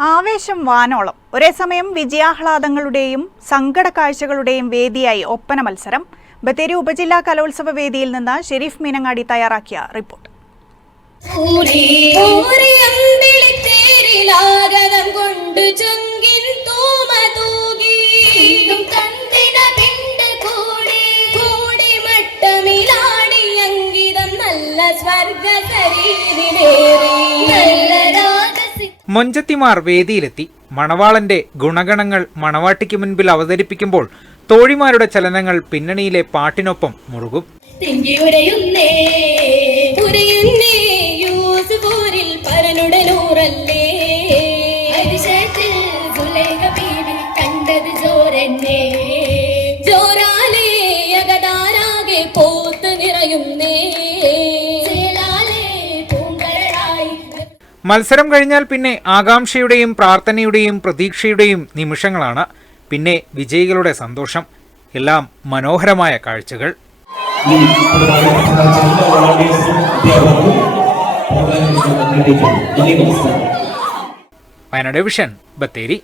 ആവേശം വാനോളം. ഒരേ സമയം വിജയാഹ്ലാദങ്ങളുടെയും സങ്കട കാഴ്ചകളുടെയും വേദിയായി ഒപ്പന മത്സരം. ബത്തേരി ഉപജില്ലാ കലോത്സവ വേദിയിൽ നിന്ന് ഷെരീഫ് മീനങ്ങാടി തയ്യാറാക്കിയ റിപ്പോർട്ട്. മൊഞ്ചത്തിമാർ വേദിയിലെത്തി. മണവാളന്റെ ഗുണഗണങ്ങൾ മണവാട്ടിക്ക് മുൻപിൽ അവതരിപ്പിക്കുമ്പോൾ തോഴിമാരുടെ ചലനങ്ങൾ പിന്നണിയിലെ പാട്ടിനൊപ്പം മുറുകും. ഉരയുന്നേ മത്സരം കഴിഞ്ഞാൽ പിന്നെ ആകാംക്ഷയുടെയും പ്രാർത്ഥനയുടെയും പ്രതീക്ഷയുടെയും നിമിഷങ്ങളാണ്. പിന്നെ വിജയികളുടെ സന്തോഷം. എല്ലാം മനോഹരമായ കാഴ്ചകൾ. വയനാട് വിഷൻ ബത്തേരി.